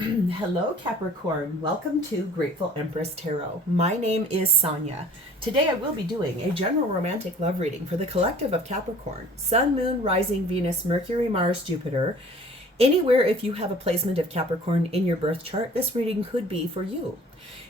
Hello, Capricorn. Welcome to Grateful Empress Tarot. My name is Sonia. Today I will be doing a general romantic love reading for the collective of Capricorn. Sun, Moon, Rising, Venus, Mercury, Mars, Jupiter. Anywhere if you have a placement of Capricorn in your birth chart, this reading could be for you.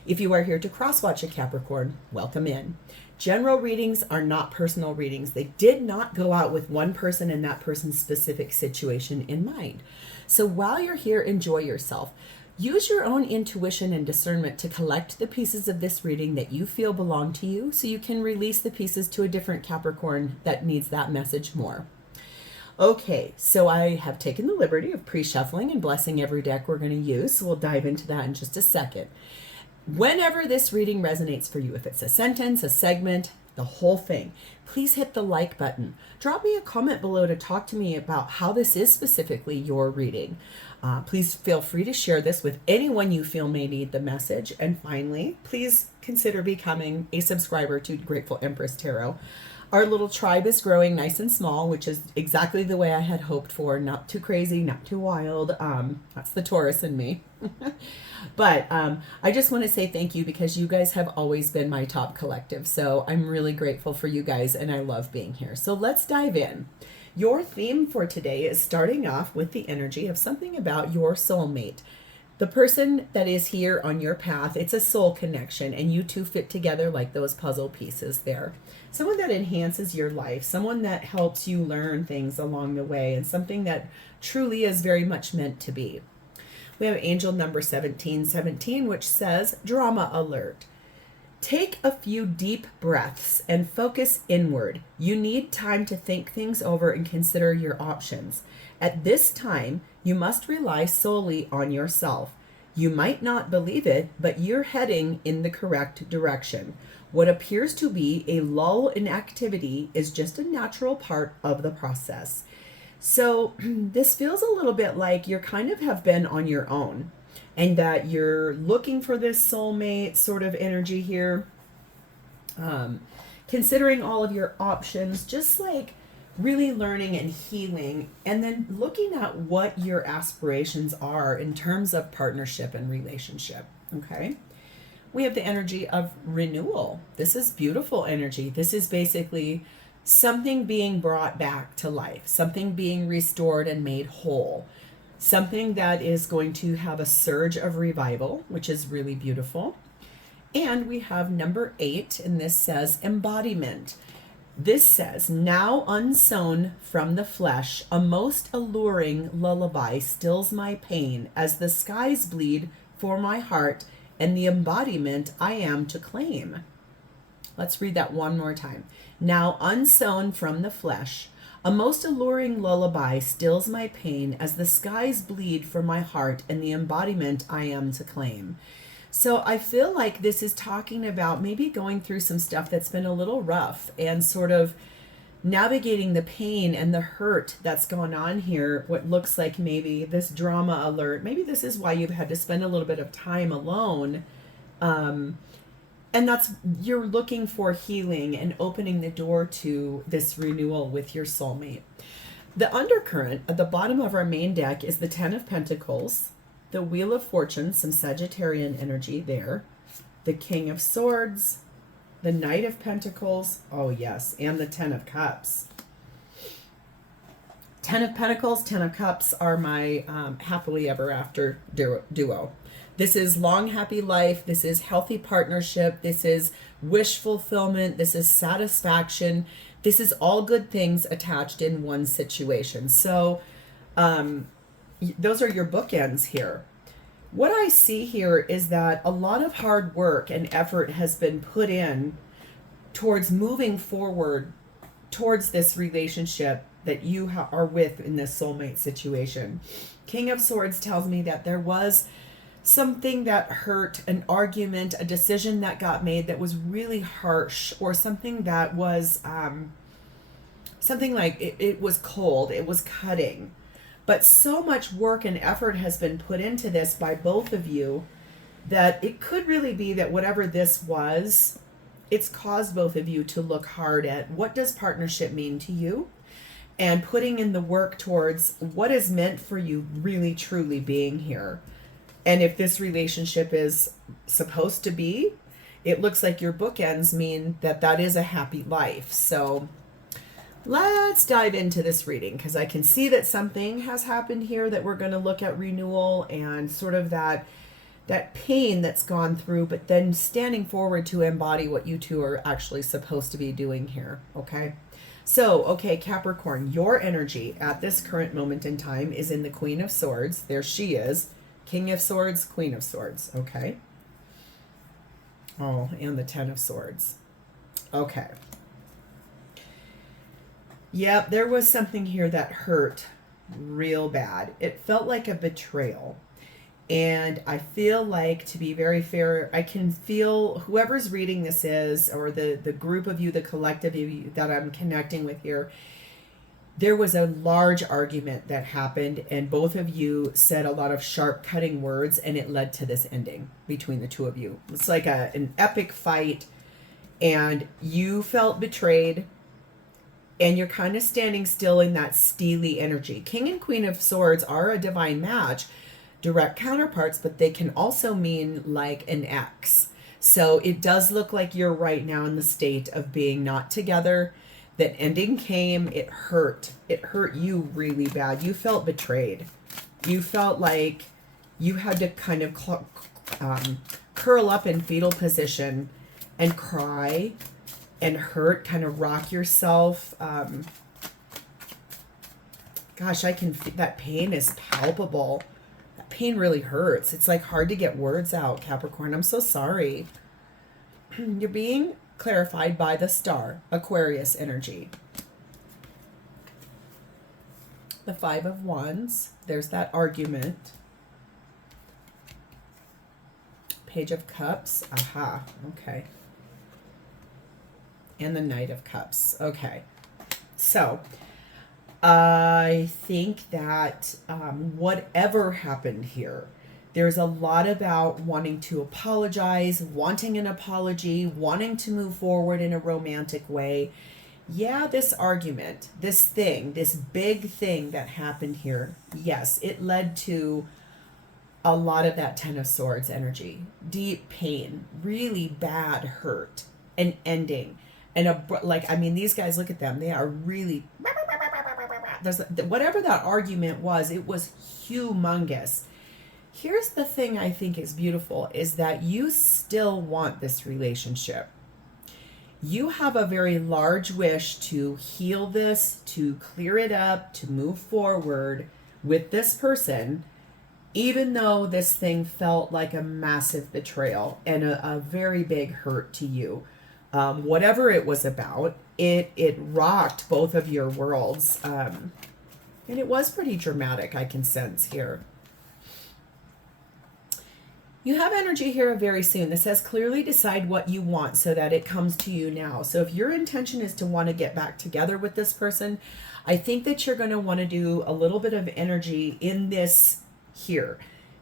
If you are here to cross-watch a Capricorn, welcome in. General readings are not personal readings. They did not go out with one person and that person's specific situation in mind. So while you're here, enjoy yourself. Use your own intuition and discernment to collect the pieces of this reading that you feel belong to you so you can release the pieces to a different Capricorn that needs that message more. Okay, so I have taken the liberty of pre-shuffling and blessing every deck we're going to use, so we'll dive into that in just a second. Whenever this reading resonates for you, if it's a sentence, a segment, the whole thing, please hit the like button. Drop me a comment below to talk to me about how this is specifically your reading. Please feel free to share this with anyone you feel may need the message. And finally, please consider becoming a subscriber to Grateful Empress Tarot. Our little tribe is growing nice and small, which is exactly the way I had hoped for. Not too crazy, not too wild. That's the Taurus in me. But I just want to say thank you because you guys have always been my top collective. So I'm really grateful for you guys and I love being here. So let's dive in. Your theme for today is starting off with the energy of something about your soulmate. The person that is here on your path, it's a soul connection and you two fit together like those puzzle pieces there. Someone that enhances your life, someone that helps you learn things along the way, and something that truly is very much meant to be. We have angel number 1717, which says, drama alert. Take a few deep breaths and focus inward. You need time to think things over and consider your options. At this time, you must rely solely on yourself. You might not believe it, but you're heading in the correct direction. What appears to be a lull in activity is just a natural part of the process. So this feels a little bit like you're kind of have been on your own and that you're looking for this soulmate sort of energy here. Considering all of your options, just like really learning and healing, and then looking at what your aspirations are in terms of partnership and relationship. Okay. We have the energy of renewal. This is beautiful energy. This is basically something being brought back to life, something being restored and made whole, something that is going to have a surge of revival, which is really beautiful. And we have number 8, and this says embodiment. This says, now unsown from the flesh, a most alluring lullaby stills my pain as the skies bleed for my heart and the embodiment I am to claim. Let's read that one more time. Now unsown from the flesh, a most alluring lullaby stills my pain as the skies bleed for my heart and the embodiment I am to claim. So I feel like this is talking about maybe going through some stuff that's been a little rough and sort of navigating the pain and the hurt that's gone on here. What looks like maybe this drama alert. Maybe this is why you've had to spend a little bit of time alone. And that's, you're looking for healing and opening the door to this renewal with your soulmate. The undercurrent at the bottom of our main deck is the 10 of Pentacles, the Wheel of Fortune, some Sagittarian energy there, the King of Swords, the Knight of Pentacles, oh yes, and the 10 of Cups. 10 of Pentacles, 10 of Cups are my happily ever after duo. This is long, happy life. This is healthy partnership. This is wish fulfillment. This is satisfaction. This is all good things attached in one situation. So those are your bookends here. What I see here is that a lot of hard work and effort has been put in towards moving forward towards this relationship that you are with in this soulmate situation. King of Swords tells me that there was something that hurt, an argument, a decision that got made that was really harsh, or something that was something like it was cold, it was cutting. But so much work and effort has been put into this by both of you that it could really be that whatever this was, it's caused both of you to look hard at what does partnership mean to you, and putting in the work towards what is meant for you really truly being here. And if this relationship is supposed to be, it looks like your bookends mean that that is a happy life. So let's dive into this reading, because I can see that something has happened here that we're going to look at renewal and sort of that pain that's gone through, but then standing forward to embody what you two are actually supposed to be doing here. Okay. So, okay, Capricorn, your energy at this current moment in time is in the Queen of Swords. There she is. King of Swords, Queen of Swords. Okay. Oh, and the Ten of Swords. Okay. Yep, there was something here that hurt real bad. It felt like a betrayal. And I feel like, to be very fair, I can feel whoever's reading this is, or the group of you, the collective of you that I'm connecting with here, there was a large argument that happened, and both of you said a lot of sharp cutting words, and it led to this ending between the two of you. It's like an epic fight, and you felt betrayed, and you're kind of standing still in that steely energy. King and Queen of Swords are a divine match, direct counterparts, but they can also mean like an ex. So it does look like you're right now in the state of being not together. That ending came, it hurt. It hurt you really bad. You felt betrayed. You felt like you had to kind of curl up in fetal position and cry and hurt, kind of rock yourself. Gosh, I can feel that pain is palpable. Pain really hurts. It's like hard to get words out, Capricorn. I'm so sorry. You're being clarified by the star, Aquarius energy. The Five of Wands. There's that argument. Page of Cups. Aha. Okay. And the Knight of Cups. Okay. So I think that whatever happened here, there's a lot about wanting to apologize, wanting an apology, wanting to move forward in a romantic way. Yeah, this argument, this thing, this big thing that happened here, yes, it led to a lot of that Ten of Swords energy. Deep pain, really bad hurt, an ending. And these guys, look at them. They are really... whatever that argument was, it was humongous. Here's the thing I think is beautiful, is that you still want this relationship. You have a very large wish to heal this, to clear it up, to move forward with this person, even though this thing felt like a massive betrayal and a very big hurt to you. Whatever it was about, it rocked both of your worlds. And it was pretty dramatic, I can sense here. You have energy here very soon. This says clearly decide what you want so that it comes to you now. So if your intention is to want to get back together with this person, I think that you're going to want to do a little bit of energy in this here.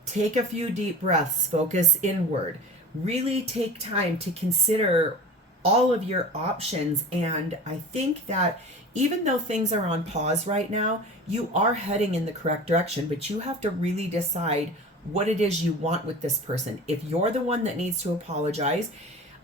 Take a few deep breaths, focus inward, really take time to consider all of your options. And I think that even though things are on pause right now, you are heading in the correct direction, but you have to really decide what it is you want with this person. If you're the one that needs to apologize,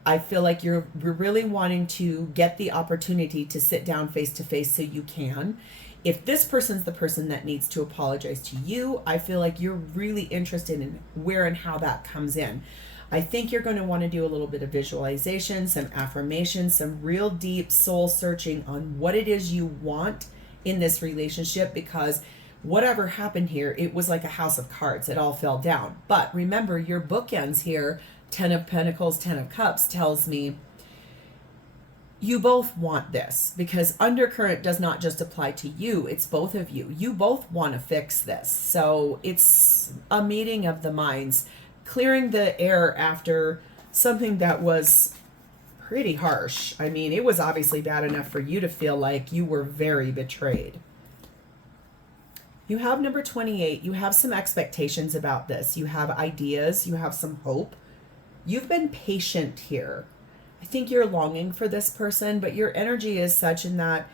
I feel like you're really wanting to get the opportunity to sit down face to face so you can. If this person's the person that needs to apologize to you, I feel like you're really interested in where and how that comes in. I think you're going to want to do a little bit of visualization, some affirmation, some real deep soul searching on what it is you want in this relationship, because whatever happened here, it was like a house of cards. It all fell down. But remember, your bookends here, 10 of Pentacles, 10 of Cups, tells me you both want this, because undercurrent does not just apply to you. It's both of you. You both want to fix this. So it's a meeting of the minds, clearing the air after something that was pretty harsh. I mean, it was obviously bad enough for you to feel like you were very betrayed. You have number 28. You have some expectations about this. You have ideas. You have some hope. You've been patient here. I think you're longing for this person, but your energy is such in that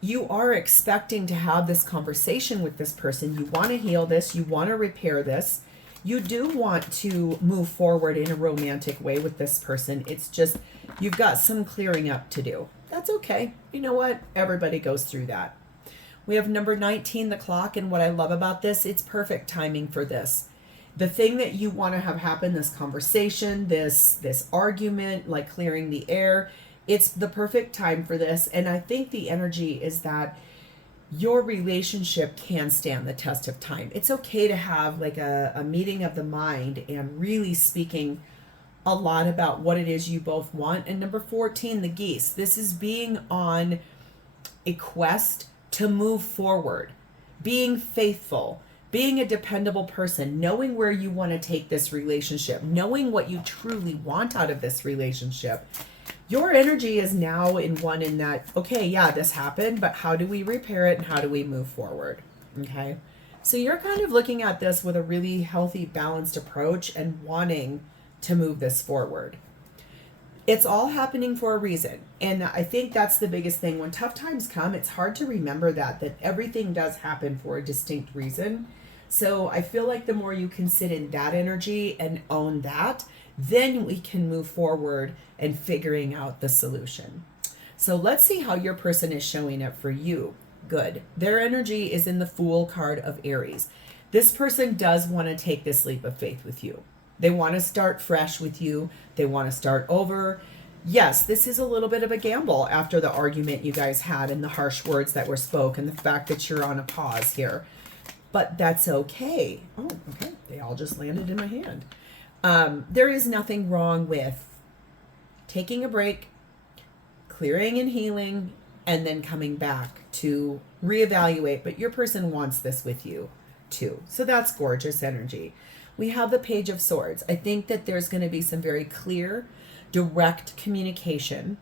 you are expecting to have this conversation with this person. You want to heal this. You want to repair this. You do want to move forward in a romantic way with this person. It's just, you've got some clearing up to do. That's okay. You know what? Everybody goes through that. We have number 19, the clock. And what I love about this, it's perfect timing for this. The thing that you want to have happen, this conversation, this argument, like clearing the air, it's the perfect time for this. And I think the energy is that your relationship can stand the test of time. It's okay to have like a meeting of the mind and really speaking a lot about what it is you both want. And number 14, the geese. This is being on a quest to move forward, being faithful, being a dependable person, knowing where you want to take this relationship, knowing what you truly want out of this relationship. Your energy is now in that, okay, yeah, this happened, but how do we repair it and how do we move forward? Okay. So you're kind of looking at this with a really healthy, balanced approach and wanting to move this forward. It's all happening for a reason. And I think that's the biggest thing. When tough times come, it's hard to remember that everything does happen for a distinct reason. So I feel like the more you can sit in that energy and own that, then we can move forward and figuring out the solution. So let's see how your person is showing up for you. Good. Their energy is in the Fool card of Aries. This person does want to take this leap of faith with you. They want to start fresh with you. They want to start over. Yes, this is a little bit of a gamble after the argument you guys had and the harsh words that were spoken, the fact that you're on a pause here. But that's okay. Oh, okay. They all just landed in my hand. There is nothing wrong with taking a break, clearing and healing, and then coming back to reevaluate. But your person wants this with you too. So that's gorgeous energy. We have the Page of Swords. I think that there's going to be some very clear, direct communication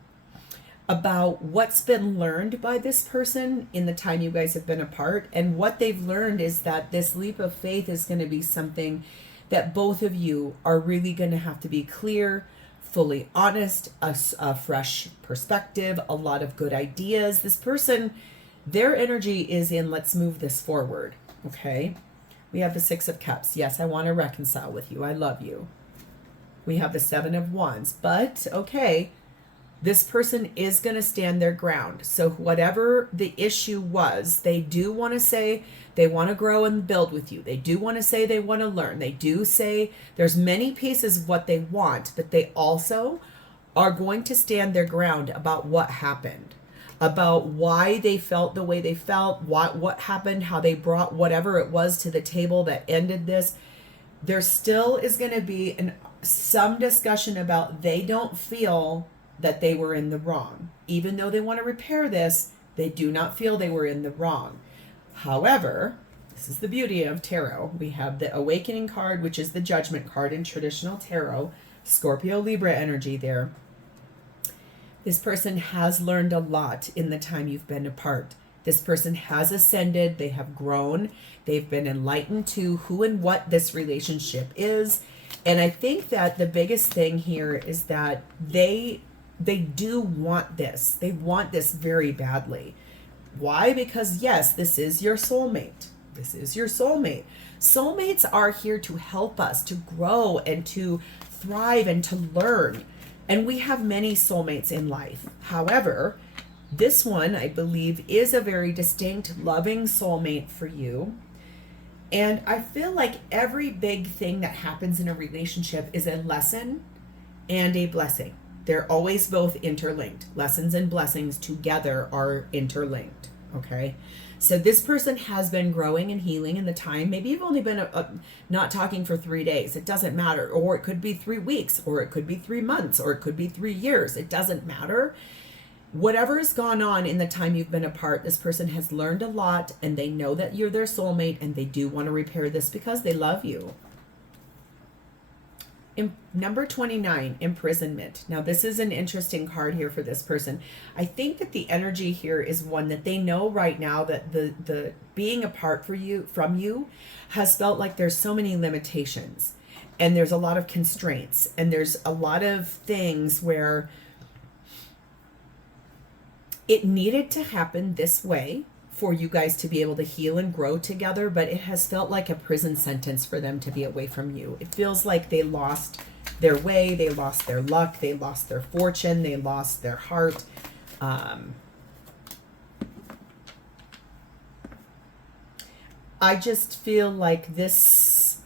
about what's been learned by this person in the time you guys have been apart. And what they've learned is that this leap of faith is going to be something that both of you are really going to have to be clear, fully honest, a fresh perspective, a lot of good ideas. This person, their energy is in, let's move this forward. Okay. We have the Six of Cups. Yes, I want to reconcile with you. I love you. We have the Seven of Wands. But, okay, this person is going to stand their ground. So whatever the issue was, they do want to say they want to grow and build with you. They do want to say they want to learn. They do say there's many pieces of what they want, but they also are going to stand their ground about what happened, about why they felt the way they felt, what happened, how they brought whatever it was to the table that ended this. There still is going to be some discussion about they don't feel that they were in the wrong. Even though they want to repair this, they do not feel they were in the wrong. However, this is the beauty of tarot. We have the Awakening card, which is the Judgment card in traditional tarot, Scorpio Libra energy there. This person has learned a lot in the time you've been apart. This person has ascended. They have grown. They've been enlightened to who and what this relationship is. And I think that the biggest thing here is that they do want this. They want this very badly. Why? Because yes, this is your soulmate. This is your soulmate. Soulmates are here to help us to grow and to thrive and to learn. And we have many soulmates in life. However, this one, I believe, is a very distinct, loving soulmate for you. And I feel like every big thing that happens in a relationship is a lesson and a blessing. They're always both interlinked. Lessons and blessings together are interlinked. Okay. So this person has been growing and healing in the time. Maybe you've only been not talking for 3 days. It doesn't matter. Or it could be 3 weeks, or it could be 3 months, or it could be 3 years. It doesn't matter. Whatever has gone on in the time you've been apart, this person has learned a lot, and they know that you're their soulmate, and they do want to repair this because they love you. Number 29, imprisonment. Now, this is an interesting card here for this person. I think that the energy here is one that they know right now that the being apart from you has felt like there's so many limitations, and there's a lot of constraints, and there's a lot of things where it needed to happen this way for you guys to be able to heal and grow together, but it has felt like a prison sentence for them to be away from you. It feels like they lost their way, they lost their luck, they lost their fortune, they lost their heart. I just feel like this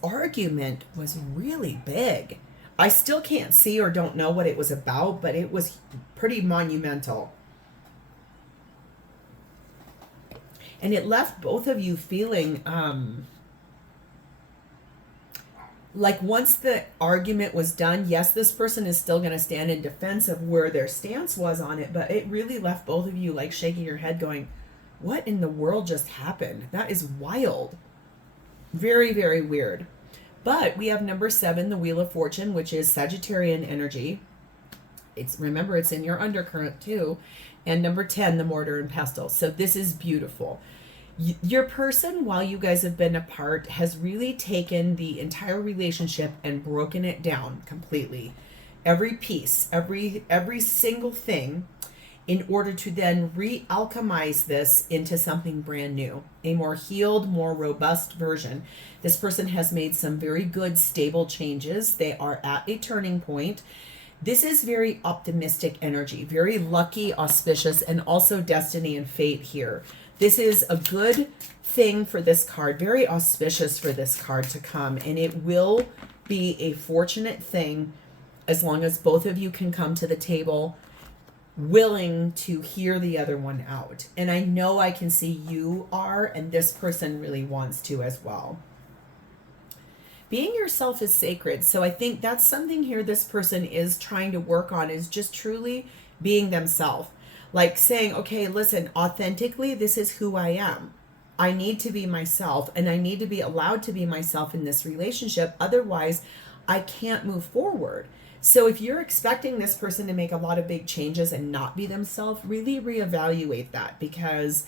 argument was really big. I still can't see or don't know what it was about, but it was pretty monumental. And it left both of you feeling like once the argument was done, yes, this person is still going to stand in defense of where their stance was on it, but it really left both of you like shaking your head going, what in the world just happened? That is wild. Very, very weird. But we have number 7, the Wheel of Fortune, which is Sagittarian energy. Remember, it's in your undercurrent too. And number 10, the Mortar and Pestle. So this is beautiful. Your person, while you guys have been apart, has really taken the entire relationship and broken it down completely. Every piece, every single thing, in order to then re-alchemize this into something brand new, a more healed, more robust version. This person has made some very good, stable changes. They are at a turning point. This is very optimistic energy, very lucky, auspicious, and also destiny and fate here. This is a good thing for this card, very auspicious for this card to come, and it will be a fortunate thing as long as both of you can come to the table willing to hear the other one out. And I know I can see you are, and this person really wants to as well. Being yourself is sacred. So I think that's something here this person is trying to work on, is just truly being themselves. Like saying, okay, listen, authentically, this is who I am. I need to be myself, and I need to be allowed to be myself in this relationship. Otherwise, I can't move forward. So if you're expecting this person to make a lot of big changes and not be themselves, really reevaluate that, because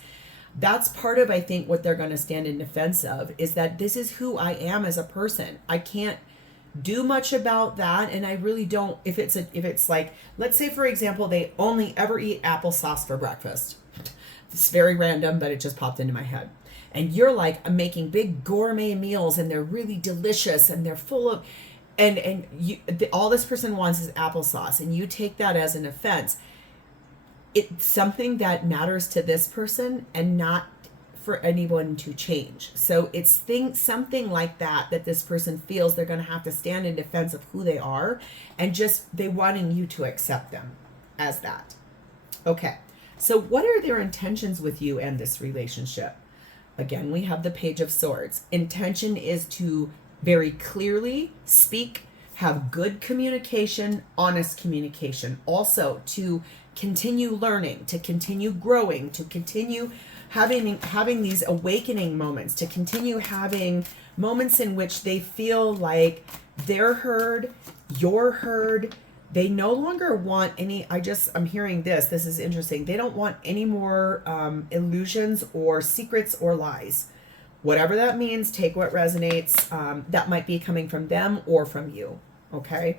that's part of, I think, what they're going to stand in defense of, is that this is who I am as a person. I can't do much about that, and I really don't. If it's like, let's say for example, they only ever eat applesauce for breakfast. It's very random, but it just popped into my head. And you're like, I'm making big gourmet meals, and they're really delicious, and they're full of, and all this person wants is applesauce, and you take that as an offense. It's something that matters to this person and not for anyone to change. So it's something like that this person feels they're going to have to stand in defense of who they are, and just they wanting you to accept them as that. Okay, so what are their intentions with you and this relationship? Again, we have the Page of Swords. Intention is to very clearly speak, have good communication, honest communication. Also to continue learning, to continue growing, to continue having these awakening moments, to continue having moments in which they feel like they're heard, you're heard. They no longer want any, I'm hearing this is interesting. They don't want any more illusions or secrets or lies. Whatever that means, take what resonates. That might be coming from them or from you, okay?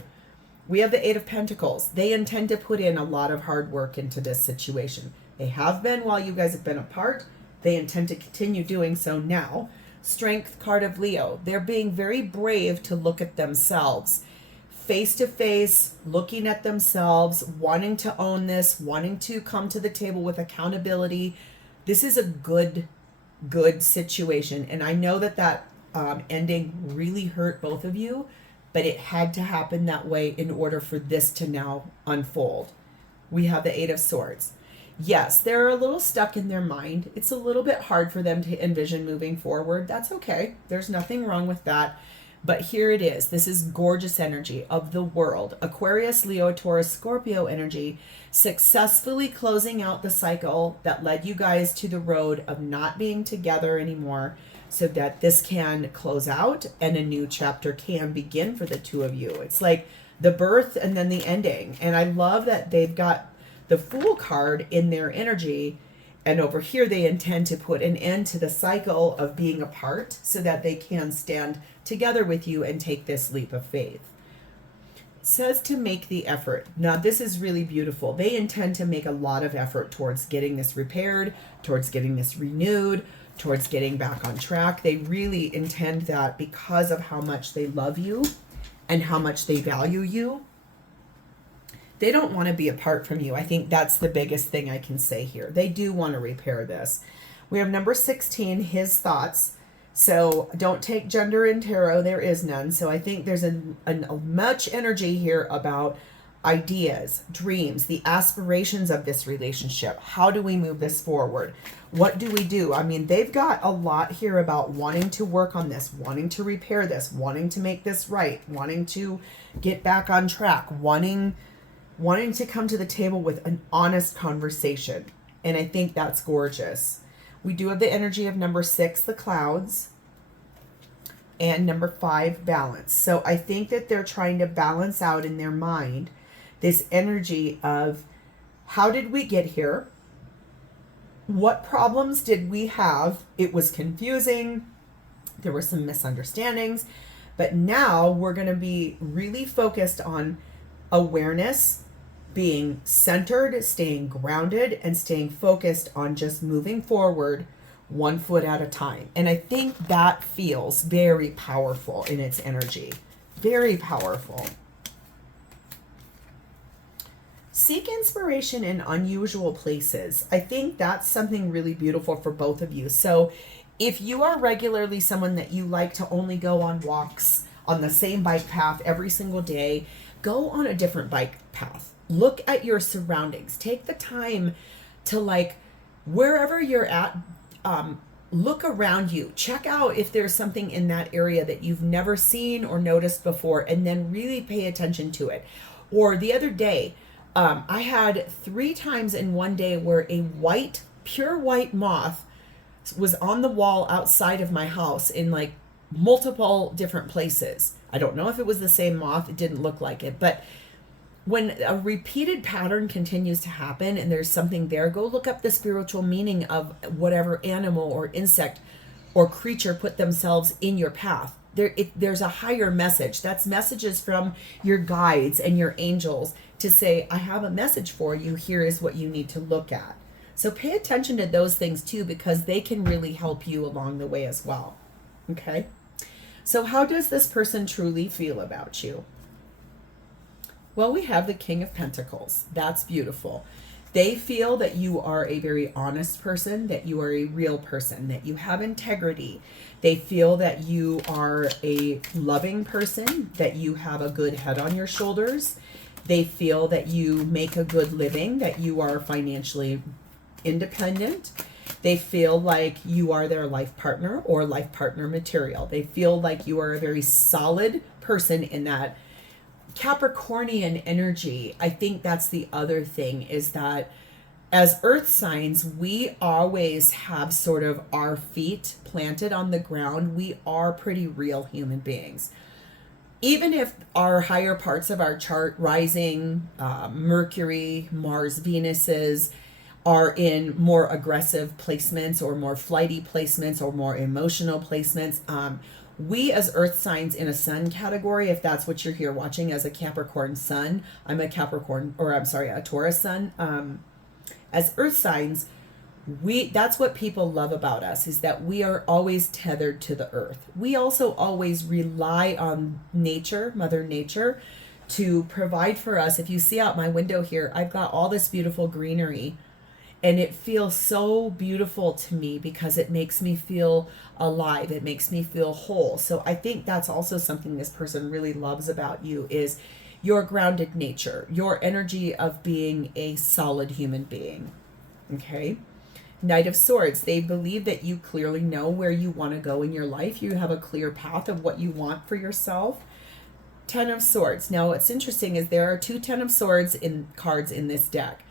We have the 8 of Pentacles. They intend to put in a lot of hard work into this situation. They have been while you guys have been apart. They intend to continue doing so now. Strength card of Leo. They're being very brave to look at themselves. Face to face, looking at themselves, wanting to own this, wanting to come to the table with accountability. This is a good situation. And I know that ending really hurt both of you, but it had to happen that way in order for this to now unfold. We have the 8 of Swords. Yes, they're a little stuck in their mind. It's a little bit hard for them to envision moving forward. That's okay. There's nothing wrong with that. But here it is. This is gorgeous energy of the world. Aquarius, Leo, Taurus, Scorpio energy, successfully closing out the cycle that led you guys to the road of not being together anymore, so that this can close out and a new chapter can begin for the two of you. It's like the birth and then the ending. And I love that they've got the Fool card in their energy, and over here they intend to put an end to the cycle of being apart so that they can stand together with you and take this leap of faith. says to make the effort. Now, this is really beautiful. They intend to make a lot of effort towards getting this repaired, towards getting this renewed, towards getting back on track. They really intend that because of how much they love you and how much they value you. They don't want to be apart from you. I think that's the biggest thing I can say here. They do want to repair this. We have number 16, his thoughts. So don't take gender in tarot. There is none. So I think there's a much energy here about ideas, dreams, the aspirations of this relationship. How do we move this forward? What do we do? I mean, they've got a lot here about wanting to work on this, wanting to repair this, wanting to make this right, wanting to get back on track, wanting to come to the table with an honest conversation. And I think that's gorgeous. We do have the energy of number 6, the clouds, and number 5, balance. So I think that they're trying to balance out in their mind this energy of how did we get here? What problems did we have? It was confusing. There were some misunderstandings. But now we're going to be really focused on awareness, being centered, staying grounded, and staying focused on just moving forward one foot at a time. And I think that feels very powerful in its energy. Very powerful. Seek inspiration in unusual places. I think that's something really beautiful for both of you. So if you are regularly someone that you like to only go on walks on the same bike path every single day, go on a different bike path. Look at your surroundings. Take the time to, like, wherever you're at, look around you. Check out if there's something in that area that you've never seen or noticed before, and then really pay attention to it. Or the other day, I had 3 times in one day where a white, pure white moth was on the wall outside of my house in like multiple different places. I don't know if it was the same moth. It didn't look like it, but when a repeated pattern continues to happen and there's something there, go look up the spiritual meaning of whatever animal or insect or creature put themselves in your path. There's a higher message. That's messages from your guides and your angels to say, I have a message for you. Here is what you need to look at. So pay attention to those things too, because they can really help you along the way as well. Okay? So how does this person truly feel about you? Well, we have the King of Pentacles. That's beautiful. They feel that you are a very honest person, that you are a real person, that you have integrity. They feel that you are a loving person, that you have a good head on your shoulders. They feel that you make a good living, that you are financially independent. They feel like you are their life partner or life partner material. They feel like you are a very solid person in that Capricornian energy. I think that's the other thing, is that as earth signs, we always have sort of our feet planted on the ground. We are pretty real human beings. Even if our higher parts of our chart, rising, Mercury, Mars, Venuses, are in more aggressive placements or more flighty placements or more emotional placements, we as earth signs in a sun category, if that's what you're here watching as a Capricorn sun, I'm a Taurus sun. As earth signs, that's what people love about us, is that we are always tethered to the earth. We also always rely on nature, Mother Nature, to provide for us. If you see out my window here, I've got all this beautiful greenery. And it feels so beautiful to me because it makes me feel alive. It makes me feel whole. So I think that's also something this person really loves about you, is your grounded nature, your energy of being a solid human being. Okay? Knight of Swords. They believe that you clearly know where you want to go in your life. You have a clear path of what you want for yourself. 10 of Swords. Now what's interesting is there are 2 10 of Swords cards in this deck.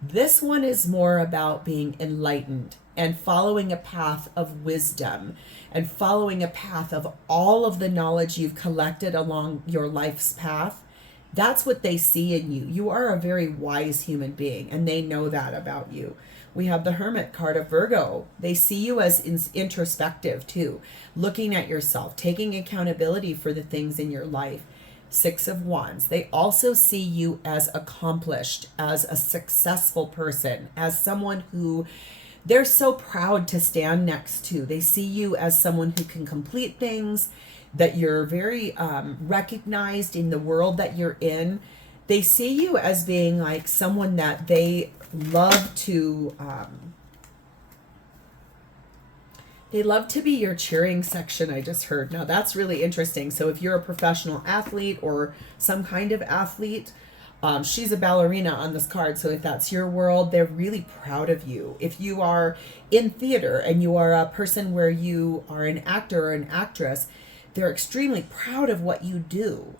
This one is more about being enlightened and following a path of wisdom and following a path of all of the knowledge you've collected along your life's path. That's what they see in you. You are a very wise human being, and they know that about you. We have the Hermit card of Virgo. They see you as introspective too, looking at yourself, taking accountability for the things in your life. Six of Wands. They also see you as accomplished, as a successful person, as someone who they're so proud to stand next to. They see you as someone who can complete things, that you're very recognized in the world that you're in. They see you as being like someone that they love to be your cheering section, I just heard. Now that's really interesting. So if you're a professional athlete or some kind of athlete, she's a ballerina on this card. So if that's your world, they're really proud of you. If you are in theater and you are a person where you are an actor or an actress, they're extremely proud of what you do.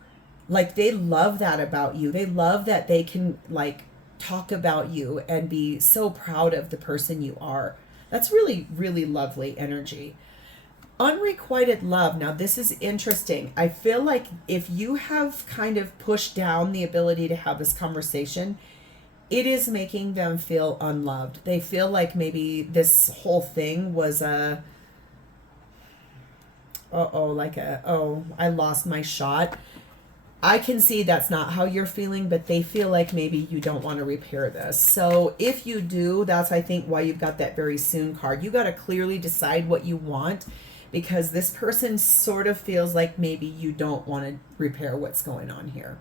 Like, they love that about you. They love that they can like talk about you and be so proud of the person you are. That's really, really lovely energy. Unrequited love. Now, this is interesting. I feel like if you have kind of pushed down the ability to have this conversation, it is making them feel unloved. They feel like maybe this whole thing was I lost my shot. I can see that's not how you're feeling, but they feel like maybe you don't want to repair this. So if you do, that's, I think, why you've got that very soon card. You got to clearly decide what you want, because this person sort of feels like maybe you don't want to repair what's going on here.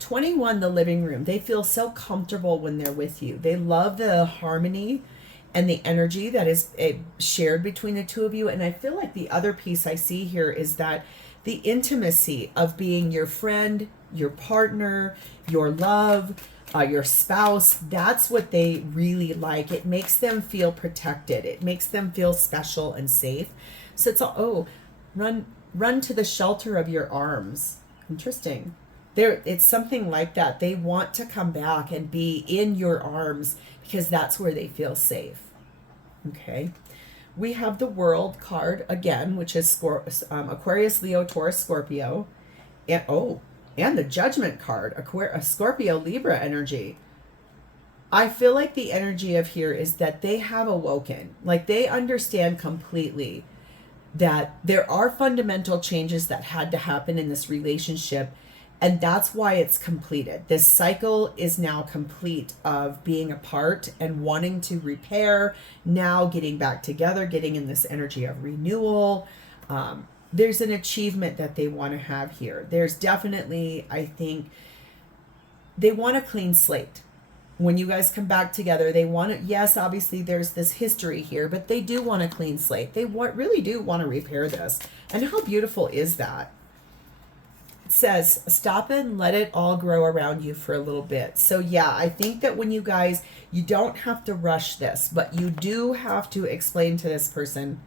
21, the living room. They feel so comfortable when they're with you. They love the harmony and the energy that is shared between the two of you. And I feel like the other piece I see here is that the intimacy of being your friend, your partner, your love, your spouse, that's what they really like. It makes them feel protected. It makes them feel special and safe. So it's run to the shelter of your arms. Interesting. It's something like that. They want to come back and be in your arms because that's where they feel safe. Okay. We have the World card again, which is Aquarius, Leo, Taurus, Scorpio. And the Judgment card, Scorpio, Libra energy. I feel like the energy of here is that they have awoken. Like, they understand completely that there are fundamental changes that had to happen in this relationship. And that's why it's completed. This cycle is now complete of being apart and wanting to repair, now getting back together, getting in this energy of renewal. There's an achievement that they want to have here. There's definitely, I think, they want a clean slate. When you guys come back together, they want to, yes, obviously there's this history here, but they do want a clean slate. They really do want to repair this. And how beautiful is that? Says stop and let it all grow around you for a little bit. So yeah, I think that when you guys, you don't have to rush this, but you do have to explain to this person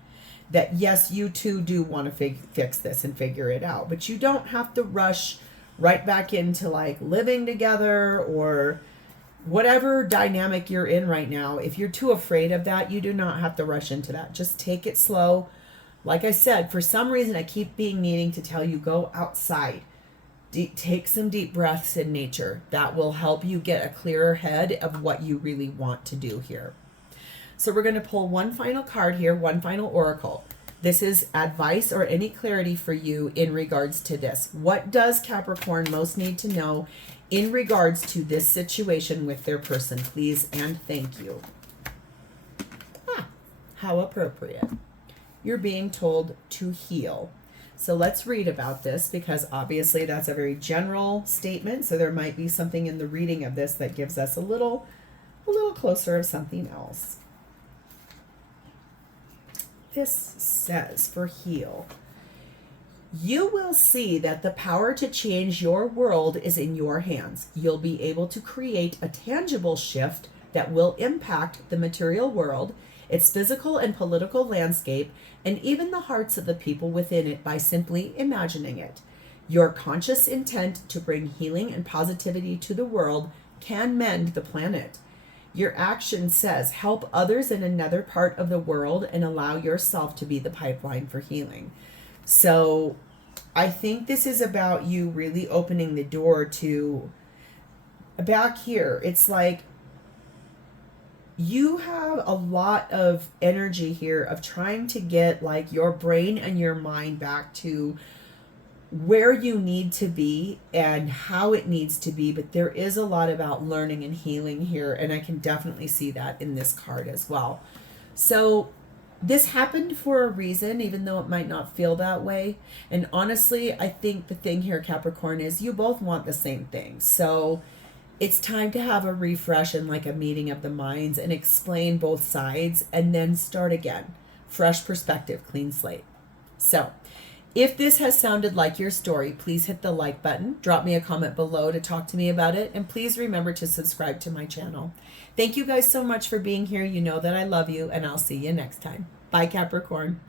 that yes, you too do want to fix this and figure it out, but you don't have to rush right back into like living together or whatever dynamic you're in right now. If you're too afraid of that, you do not have to rush into that. Just take it slow. Like I said, for some reason I keep needing to tell you, go outside. Take some deep breaths in nature. That will help you get a clearer head of what you really want to do here. So we're going to pull one final card here, one final oracle. This is advice or any clarity for you in regards to this. What does Capricorn most need to know in regards to this situation with their person? Please and thank you. How appropriate. You're being told to heal. So let's read about this, because obviously that's a very general statement. So there might be something in the reading of this that gives us a little closer of something else. This says for heal, you will see that the power to change your world is in your hands. You'll be able to create a tangible shift that will impact the material world, its physical and political landscape, and even the hearts of the people within it by simply imagining it. Your conscious intent to bring healing and positivity to the world can mend the planet. Your action says help others in another part of the world and allow yourself to be the pipeline for healing. So I think this is about you really opening the door to, back here, it's like you have a lot of energy here of trying to get like your brain and your mind back to where you need to be and how it needs to be, but there is a lot about learning and healing here, and I can definitely see that in this card as well. So this happened for a reason, even though it might not feel that way. And honestly, I think the thing here, Capricorn, is you both want the same thing. So it's time to have a refresh and like a meeting of the minds and explain both sides and then start again. Fresh perspective, clean slate. So if this has sounded like your story, please hit the like button, drop me a comment below to talk to me about it, and please remember to subscribe to my channel. Thank you guys so much for being here. You know that I love you, and I'll see you next time. Bye, Capricorn.